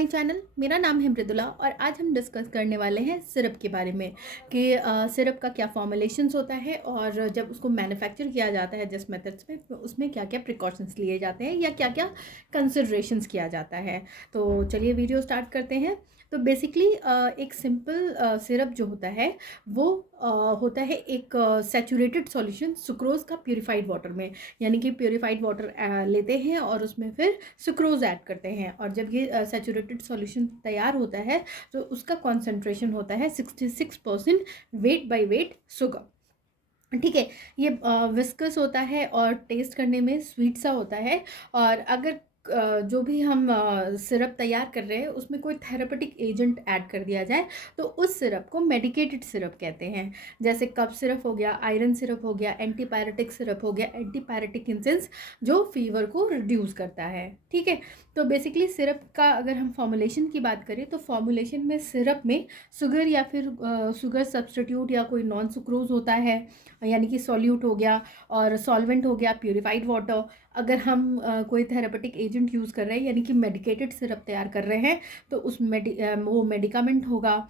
My channel. मेरा नाम है मृदुला और आज हम डिस्कस करने वाले हैं सिरप के बारे में कि सिरप का क्या फॉर्मुलेशंस होता है और जब उसको मैन्युफैक्चर किया जाता है जिस मेथड्स में, तो उसमें क्या क्या प्रिकॉशंस लिए जाते हैं या क्या क्या कंसिडरेशंस किया जाता है। तो चलिए वीडियो स्टार्ट करते हैं। तो बेसिकली एक सिंपल सिरप जो होता है वो होता है एक सैचुरेटेड सॉल्यूशन सुक्रोज का प्योरीफाइड वाटर में, यानी कि प्योरीफाइड वाटर लेते हैं और उसमें फिर सुक्रोज ऐड करते हैं। और जब ये सैचुरेटेड सॉल्यूशन तैयार होता है तो उसका कॉन्सेंट्रेशन होता है 66% वेट बाय वेट शुगर। ठीक है, ये विस्कस होता है और टेस्ट करने में स्वीट सा होता है। और अगर जो भी हम सिरप तैयार कर रहे हैं उसमें कोई थेरेपेटिक एजेंट ऐड कर दिया जाए तो उस सिरप को मेडिकेटेड सिरप कहते हैं। जैसे कफ सिरप हो गया, आयरन सिरप हो गया, एंटीपायरेटिक सिरप हो गया। एंटीपायरेटिक इन सेंस जो फीवर को रिड्यूस करता है। ठीक है, तो बेसिकली सिरप का अगर हम फॉर्मुलेशन की बात करें तो फॉर्मुलेशन में सिरप में शुगर या फिर शुगर सब्सटीट्यूट या कोई नॉन सुक्रोज होता है, यानी कि सॉल्यूट हो गया, और सॉल्वेंट हो गया प्यूरिफाइड वाटर। अगर हम कोई थेरेपेटिक एजेंट यूज़ कर रहे हैं यानी कि मेडिकेटेड सिरप तैयार कर रहे हैं तो उस वो मेडिकामेंट होगा।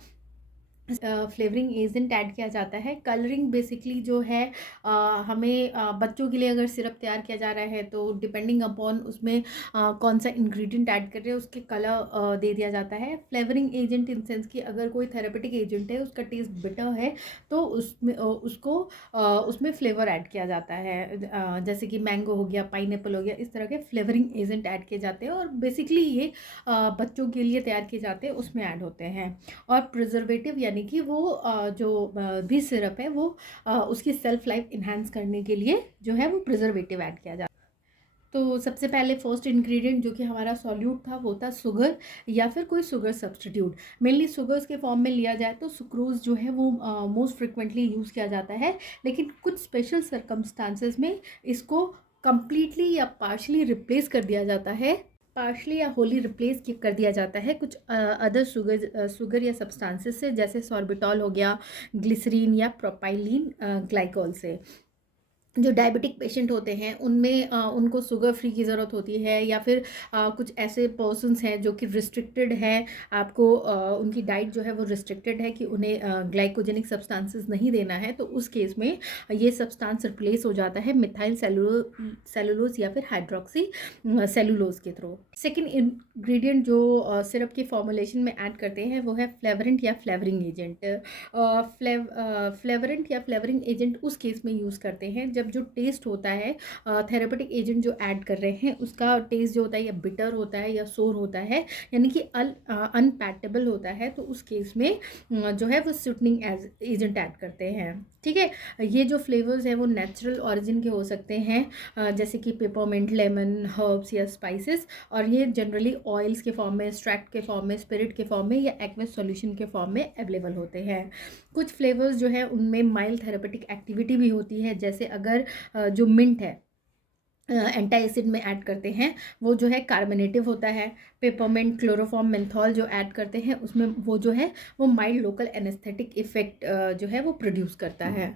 फ्लेवरिंग एजेंट ऐड किया जाता है। कलरिंग बेसिकली जो है हमें बच्चों के लिए अगर सिरप तैयार किया जा रहा है तो डिपेंडिंग अपॉन उसमें कौन सा इंग्रेडिएंट ऐड कर रहे हैं उसके कलर दे दिया जाता है। फ्लेवरिंग एजेंट इन सेंस कि अगर कोई थेरेपेटिक एजेंट है उसका टेस्ट बिटर है तो उसमें उसको उसमें फ्लेवर ऐड किया जाता है। जैसे कि मैंगो हो गया, पाइनएप्पल हो गया, इस तरह के फ्लेवरिंग एजेंट ऐड किए जाते हैं और बेसिकली ये बच्चों के लिए तैयार किए जाते हैं, उसमें ऐड होते हैं। और प्रिजर्वेटिव यानी कि वो जो भी सिरप है वो उसकी सेल्फ लाइफ इन्हांस करने के लिए जो है वो प्रिजर्वेटिव ऐड किया जाता है। तो सबसे पहले फर्स्ट इंग्रेडिएंट जो कि हमारा सॉल्यूट था वो था शुगर या फिर कोई शुगर सब्सटीट्यूट। मेनली शुगर्स के फॉर्म में लिया जाए तो सुक्रोज जो है वो मोस्ट फ्रिक्वेंटली यूज़ किया जाता है, लेकिन कुछ स्पेशल सर्कमस्टांसेस में इसको कंप्लीटली या पार्शली रिप्लेस कर दिया जाता है। पार्शली या होली रिप्लेस कर दिया जाता है कुछ अदर शुगर या सब्सटेंसेस से, जैसे सॉर्बिटॉल हो गया, ग्लिसरीन या प्रोपाइलीन ग्लाइकोल से। जो डायबिटिक पेशेंट होते हैं उनमें उनको शुगर फ्री की ज़रूरत होती है, या फिर कुछ ऐसे पर्सन्स हैं जो कि रिस्ट्रिक्टेड हैं, आपको उनकी डाइट जो है वो रिस्ट्रिक्टेड है कि उन्हें ग्लाइकोजेनिक सब्सटेंसेस नहीं देना है, तो उस केस में ये सब्सटेंस रिप्लेस हो जाता है मिथाइल सेलुलोज या फिर हाइड्रोक्सी सेलुलोज के थ्रू। सेकेंड इंग्रेडिएंट जो सिरप की फॉर्मुलेशन में ऐड करते हैं वो है फ्लेवरेंट या फ्लेवरिंग एजेंट। फ्लेवरेंट या फ्लेवरिंग एजेंट उस केस में यूज़ करते हैं जब जो टेस्ट होता है थेरेपेटिक एजेंट जो ऐड कर रहे हैं उसका टेस्ट जो होता है या बिटर होता है या सोर होता है, यानी कि अनपैटेबल होता है, तो उस केस में जो है वो स्वीटनिंग एजेंट ऐड करते हैं। ठीक है, ये जो फ्लेवर्स हैं वो नेचुरल ऑरिजिन के हो सकते हैं, जैसे कि पेपरमिंट, लेमन, हर्ब्स या स्पाइसेस, और ये जनरली ऑयल्स के फॉर्म में, एक्सट्रैक्ट के फॉर्म में, स्पिरिट के फॉर्म में या एक्वस सॉल्यूशन के फॉर्म में अवेलेबल होते हैं। कुछ फ्लेवर्स जो है उनमें माइल्ड थेरेपेटिक एक्टिविटी भी होती है, जैसे अगर जो मिंट है एंटी एसिड में ऐड करते हैं वो जो है कार्बोनेटिव होता है। पेपरमेंट, क्लोरोफॉर्म, मेंथॉल जो ऐड करते हैं उसमें वो जो है वो माइल्ड लोकल एनेस्थेटिक इफेक्ट जो है वो प्रोड्यूस करता है।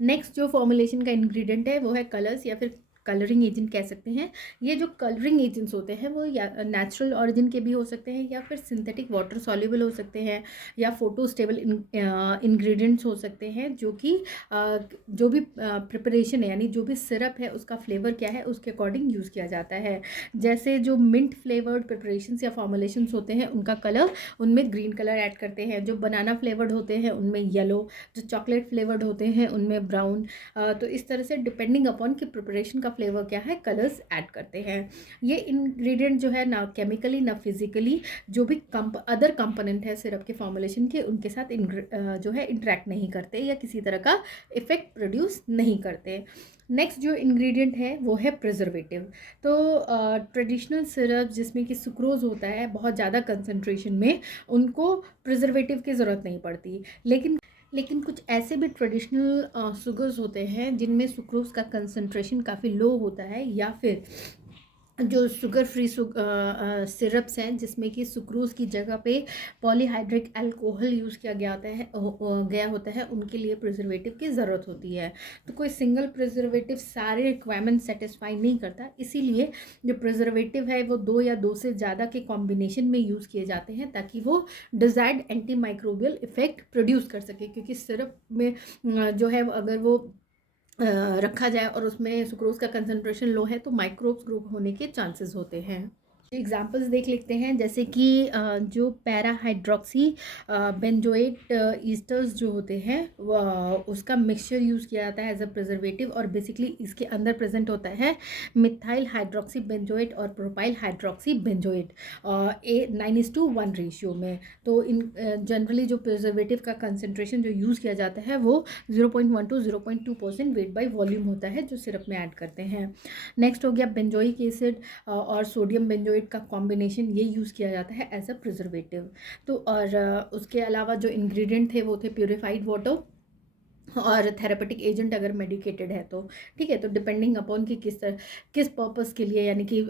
नेक्स्ट जो फॉर्मुलेशन का इंग्रेडिएंट है वो है कलर्स या फिर कलरिंग एजेंट कह सकते हैं। ये जो कलरिंग एजेंट्स होते हैं वो या नेचुरल ऑरिजिन के भी हो सकते हैं या फिर सिंथेटिक वाटर सॉल्युबल हो सकते हैं या फोटो स्टेबल इंग्रेडिएंट्स हो सकते हैं, जो कि जो भी प्रिपरेशन है यानी जो भी सिरप है उसका फ्लेवर क्या है उसके अकॉर्डिंग यूज़ किया जाता है। जैसे जो मिंट फ्लेवर्ड प्रिपरेशंस या फॉर्मुलेशंस होते हैं उनका कलर, उनमें ग्रीन कलर ऐड करते हैं। जो बनाना फ्लेवर्ड होते हैं उनमें येलो, जो चॉकलेट फ्लेवर्ड होते हैं उनमें ब्राउन। तो इस तरह से डिपेंडिंग अपॉन कि प्रिपरेशन का फ्लेवर क्या है कलर्स ऐड करते हैं। ये इंग्रेडिएंट जो है ना केमिकली ना फिजिकली जो भी अदर कंपोनेंट है सिरप के फॉर्मुलेशन के उनके साथ जो है इंटरेक्ट नहीं करते या किसी तरह का इफेक्ट प्रोड्यूस नहीं करते। नेक्स्ट जो इंग्रेडिएंट है वो है प्रिजर्वेटिव। तो ट्रेडिशनल सिरप जिसमें कि सुक्रोज होता है बहुत ज़्यादा कंसंट्रेशन में, उनको प्रिजर्वेटिव की ज़रूरत नहीं पड़ती। लेकिन कुछ ऐसे भी ट्रेडिशनल शुगर्स होते हैं जिनमें सुक्रोज का कंसंट्रेशन काफ़ी लो होता है, या फिर जो शुगर फ्री सिरप्स हैं जिसमें कि सुक्रोज़ की जगह पे पॉलीहाइड्रिक अल्कोहल यूज़ किया गया होता है, उनके लिए प्रिजर्वेटिव की ज़रूरत होती है। तो कोई सिंगल प्रिजर्वेटिव सारे रिक्वायरमेंट सेटिस्फाई नहीं करता, इसीलिए जो प्रिजर्वेटिव है वो 2 या 2 से ज़्यादा के कॉम्बिनेशन में यूज़ किए जाते हैं ताकि वो desired anti microbial effect produce कर सके। क्योंकि सिरप में जो है अगर वो रखा जाए और उसमें सुक्रोज़ का कंसंट्रेशन लो है तो माइक्रोब्स ग्रो होने के चांसेस होते हैं। एग्जांपल्स देख लेते हैं, जैसे कि जो पैरा हाइड्रोक्सी बेंजोएट ईस्टर्स जो होते हैं उसका मिक्सचर यूज़ किया जाता है एज अ प्रिजर्वेटिव, और बेसिकली इसके अंदर प्रेजेंट होता है मिथाइल हाइड्रोक्सी बेंजोएट और प्रोपाइल हाइड्रोक्सी बेंजोएट 9:1 रेशियो में। तो इन जनरली जो प्रिजर्वेटिव का कंसनट्रेशन जो यूज़ किया जाता है वो 0.1 to 0.2% वेट बाई वॉल्यूम होता है जो सिरप में ऐड करते हैं। नेक्स्ट हो गया बेंजोइक एसिड और सोडियम बेंजोएट का कॉम्बिनेशन, ये यूज़ किया जाता है एज अ प्रिजर्वेटिव। तो और उसके अलावा जो इंग्रेडिएंट थे वो थे प्योरीफाइड वाटर और थेरेपेटिक एजेंट अगर मेडिकेटेड है तो ठीक है। तो डिपेंडिंग अपॉन कि किस पर्पस के लिए, यानी कि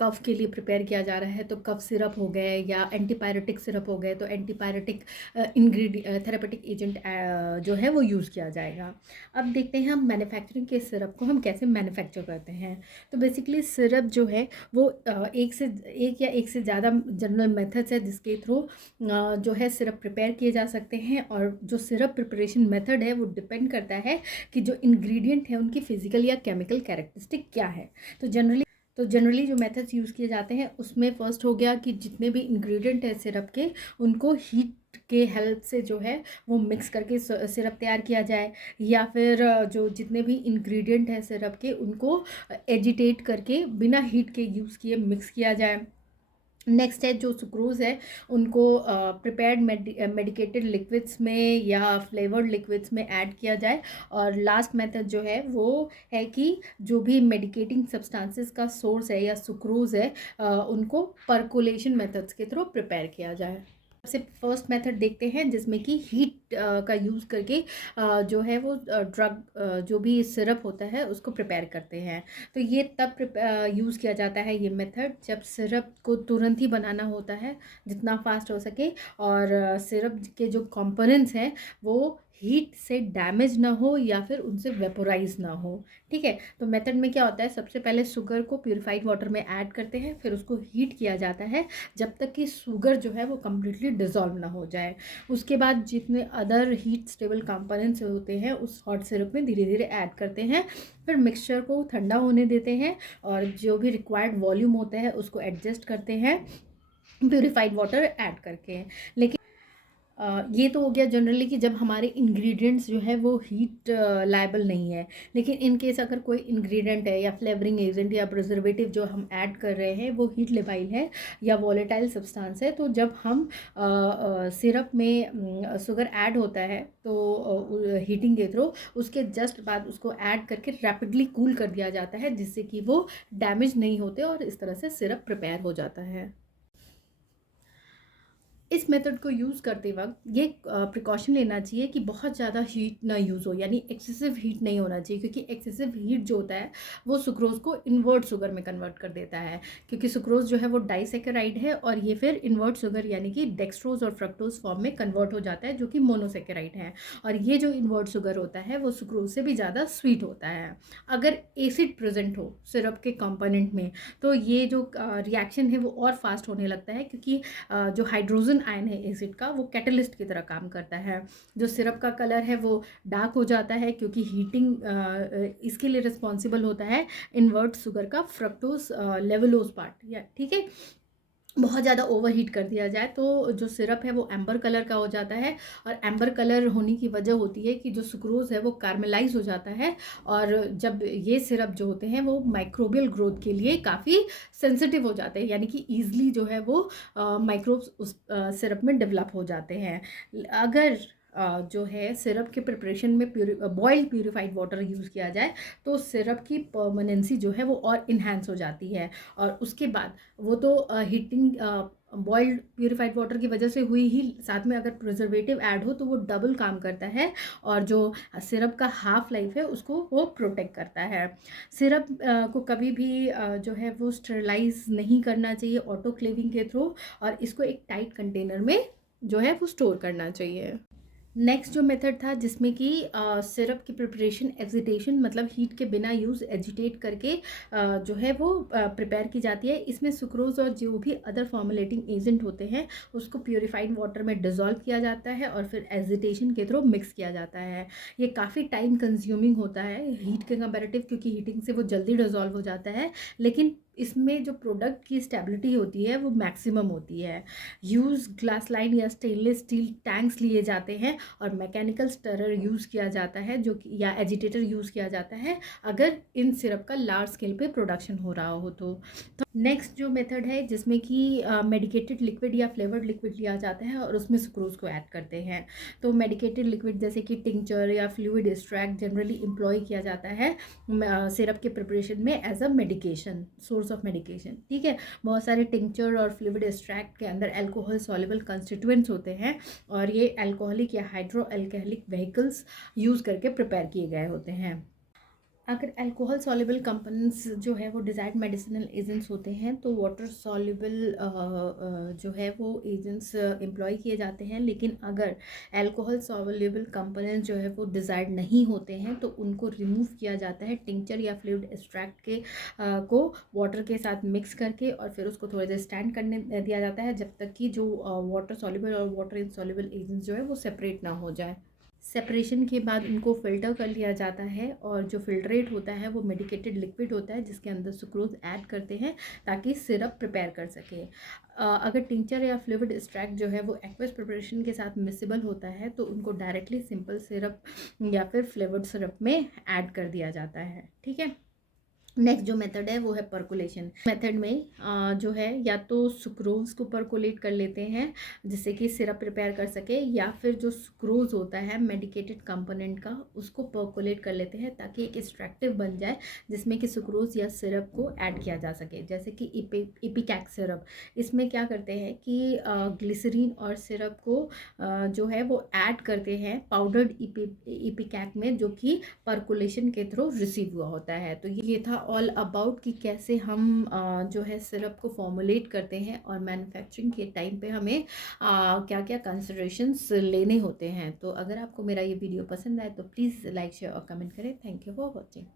कफ के लिए प्रिपेयर किया जा रहा है तो कफ सिरप हो गए या एंटीपायरेटिक सिरप हो गए तो एंटीपायरेटिक थेरेपेटिक एजेंट जो है वो यूज़ किया जाएगा। अब देखते हैं हम मैन्युफैक्चरिंग के सिरप को हम कैसे मैन्युफैक्चर करते हैं। तो बेसिकली सिरप जो है वो एक से ज़्यादा जनरल मेथड्स है जिसके थ्रू जो है सिरप प्रिपेयर किए जा सकते हैं, और जो सिरप प्रिपरेशन मेथड है वो डिपेंड करता है कि जो इंग्रेडिएंट है उनकी फिजिकल या केमिकल कैरेक्टरिस्टिक क्या है। तो जनरली जो मेथड्स यूज़ किए जाते हैं उसमें फर्स्ट हो गया कि जितने भी इंग्रेडिएंट है सिरप के उनको हीट के हेल्प से जो है वो मिक्स करके सिरप तैयार किया जाए, या फिर जो जितने भी इंग्रेडिएंट है सिरप के उनको एजिटेट करके बिना हीट के यूज़ किए मिक्स किया जाए। नेक्स्ट है जो सुक्रोज़ है उनको प्रिपेयर्ड मेडिकेटेड लिक्विड्स में या फ्लेवर्ड लिक्विड्स में ऐड किया जाए। और लास्ट मेथड जो है वो है कि जो भी मेडिकेटिंग सब्सटेंसेस का सोर्स है या सुक्रोज़ है उनको परकोलेशन मेथड्स के थ्रू प्रिपेयर किया जाए। सबसे फर्स्ट मेथड देखते हैं जिसमें कि हीट का यूज़ करके जो है वो ड्रग जो भी सिरप होता है उसको प्रिपेयर करते हैं। तो ये तब यूज़ किया जाता है ये मेथड जब सिरप को तुरंत ही बनाना होता है जितना फास्ट हो सके, और सिरप के जो कंपोनेंट्स हैं वो हीट से डैमेज ना हो या फिर उनसे वेपोराइज ना हो। ठीक है। तो मेथड में क्या होता है, सबसे पहले शुगर को प्यूरिफाइड वाटर में ऐड करते हैं, फिर उसको हीट किया जाता है जब तक कि शुगर जो है वो कम्प्लीटली डिज़ोल्व ना हो जाए। उसके बाद जितने अदर हीट स्टेबल कंपोनेंट्स होते हैं उस हॉट सिरप में धीरे धीरे ऐड करते हैं, फिर मिक्सचर को ठंडा होने देते हैं और जो भी रिक्वायर्ड वॉल्यूम होता है उसको एडजस्ट करते हैं प्यूरिफाइड वाटर ऐड करके। लेकिन ये तो हो गया जनरली कि जब हमारे इंग्रेडिएंट्स जो है वो हीट लायबल नहीं है। लेकिन इन केस अगर कोई इंग्रेडिएंट है या फ्लेवरिंग एजेंट या प्रिजर्वेटिव जो हम ऐड कर रहे हैं वो हीट लेबाइल है या वॉलेटाइल सब्सटेंस है, तो जब हम सिरप में शुगर ऐड होता है तो हीटिंग के थ्रू उसके जस्ट बाद उसको ऐड करके रैपिडली कूल कर दिया जाता है जिससे कि वो डैमेज नहीं होते और इस तरह से सिरप प्रिपेयर हो जाता है। इस मेथड को यूज़ करते वक्त ये प्रिकॉशन लेना चाहिए कि बहुत ज़्यादा हीट ना यूज़ हो, यानी एक्सेसिव हीट नहीं होना चाहिए, क्योंकि एक्सेसिव हीट जो होता है वो सुक्रोज़ को इन्वर्ट शुगर में कन्वर्ट कर देता है। क्योंकि सुक्रोज़ जो है वो डाइसेकेराइड है और ये फिर इन्वर्ट शुगर यानी कि डेक्सट्रोज और फ्रक्टोज फॉर्म में कन्वर्ट हो जाता है जो कि मोनोसेकेराइड है। और ये जो इन्वर्ट शुगर होता है वो सुक्रोज़ से भी ज़्यादा स्वीट होता है। अगर एसिड प्रेजेंट हो सिरप के कंपोनेंट में तो ये जो रिएक्शन है वो और फास्ट होने लगता है, क्योंकि जो हाइड्रोजन आयन है एसिड का वो कैटलिस्ट की तरह काम करता है। जो सिरप का कलर है वो डार्क हो जाता है क्योंकि हीटिंग इसके लिए रिस्पॉन्सिबल होता है इन्वर्ट शुगर का फ्रक्टोज लेवलोज पार्ट, या ठीक है। बहुत ज़्यादा ओवर हीट कर दिया जाए तो जो सिरप है वो एम्बर कलर का हो जाता है, और एम्बर कलर होने की वजह होती है कि जो सुक्रोज़ है वो कार्मेलाइज हो जाता है, और जब ये सिरप जो होते हैं वो माइक्रोबियल ग्रोथ के लिए काफ़ी सेंसिटिव हो जाते हैं, यानी कि ईजिली जो है वो माइक्रोब्स उस सिरप में डेवलप हो जाते हैं। अगर जो है सिरप के प्रिपरेशन में बॉइल्ड प्यूरिफाइड वाटर यूज़ किया जाए तो सिरप की परमानेंसी जो है वो और इन्हांस हो जाती है, और उसके बाद वो तो हीटिंग बॉइल्ड प्यूरिफाइड वाटर की वजह से हुई ही, साथ में अगर प्रिजर्वेटिव ऐड हो तो वो डबल काम करता है और जो सिरप का हाफ लाइफ है उसको वो प्रोटेक्ट करता है। सिरप को कभी भी जो है वो स्टरलाइज नहीं करना चाहिए ऑटोक्लेविंग के थ्रू, और इसको एक टाइट कंटेनर में जो है वो स्टोर करना चाहिए। नेक्स्ट जो मेथड था जिसमें कि सिरप की प्रिपरेशन एजिटेशन मतलब हीट के बिना यूज़ एजिटेट करके जो है वो प्रिपेयर की जाती है। इसमें सुक्रोज और जो भी अदर फॉर्मुलेटिंग एजेंट होते हैं उसको प्योरीफाइड वाटर में डिज़ोल्व किया जाता है और फिर एजिटेशन के थ्रू मिक्स किया जाता है। ये काफ़ी टाइम कंज्यूमिंग होता है हीट के कंपैरेटिव, क्योंकि हीटिंग से वो जल्दी डिज़ोल्व हो जाता है, लेकिन इसमें जो प्रोडक्ट की स्टेबिलिटी होती है वो मैक्सिमम होती है। यूज़ ग्लास लाइन या स्टेनलेस स्टील टैंक्स लिए जाते हैं और मैकेनिकल स्टरर यूज़ किया जाता है जो कि, या एजिटेटर यूज़ किया जाता है अगर इन सिरप का लार्ज स्केल पे प्रोडक्शन हो रहा हो तो नेक्स्ट जो मेथड है जिसमें कि मेडिकेटेड लिक्विड या फ्लेवर्ड लिक्विड लिया जाता है और उसमें सुक्रोज को ऐड करते हैं। तो मेडिकेटेड लिक्विड जैसे कि टिंचर या फ्लूइड एक्सट्रैक्ट जनरली एम्प्लॉय किया जाता है सिरप के प्रिपरेशन में as a medication, source of medication. ठीक है, बहुत सारे टिंचर और फ्लूइड एक्सट्रैक्ट के अंदर अल्कोहल सॉल्युबल कंस्टिट्यूएंट्स होते हैं और ये अल्कोहलिक या हाइड्रो अल्कोहलिक व्हीकल्स यूज़ करके प्रिपेयर किए गए होते हैं। अगर अल्कोहल सॉल्युबल कंपोनेंट्स जो है वो डिज़ायर्ड मेडिसिनल एजेंट्स होते हैं तो वाटर सॉल्युबल जो है वो एजेंट्स एम्प्लॉय किए जाते हैं, लेकिन अगर अल्कोहल सॉल्युबल कंपोनेंट्स जो है वो डिज़ायर्ड नहीं होते हैं तो उनको रिमूव किया जाता है टिंचर या फ्लूइड एक्सट्रैक्ट के को वाटर के साथ मिक्स करके, और फिर उसको थोड़ी देर स्टैंड करने दिया जाता है जब तक कि जो वाटर सॉल्युबल और वाटर इनसॉल्युबल एजेंट्स जो है वो सेपरेट ना हो जाए। सेपरेशन के बाद उनको फ़िल्टर कर लिया जाता है और जो फ़िल्ट्रेट होता है वो मेडिकेटेड लिक्विड होता है जिसके अंदर सुक्रोज ऐड करते हैं ताकि सिरप प्रिपेयर कर सके। अगर टिंचर या फ्लूइड एक्सट्रैक्ट जो है वो एक्वस प्रिपरेशन के साथ मिक्सिबल होता है तो उनको डायरेक्टली सिंपल सिरप या फिर फ्लेवर्ड सिरप में ऐड कर दिया जाता है। ठीक है, नेक्स्ट जो मेथड है वो है परकोलेशन। मेथड में जो है या तो सुक्रोज को परकोलेट कर लेते हैं जिससे कि सिरप प्रिपेयर कर सके, या फिर जो सुक्रोज होता है मेडिकेटेड कंपोनेंट का उसको परकोलेट कर लेते हैं ताकि एक एक्सट्रैक्टिव बन जाए जिसमें कि सुक्रोज या सिरप को ऐड किया जा सके। जैसे कि इपिकैक सिरप, इसमें क्या करते हैं कि ग्लिसरीन और सिरप को जो है वो ऐड करते हैं पाउडर्ड इपिकैक में जो कि परकोलेशन के थ्रू रिसीव हुआ होता है। तो ये था ऑल अबाउट कि कैसे हम जो है सिरप को फॉर्मुलेट करते हैं और मैन्युफैक्चरिंग के टाइम पे हमें क्या क्या कंसिडरेशंस लेने होते हैं। तो अगर आपको मेरा ये वीडियो पसंद आए तो प्लीज़ लाइक शेयर और कमेंट करें। Thank you for watching.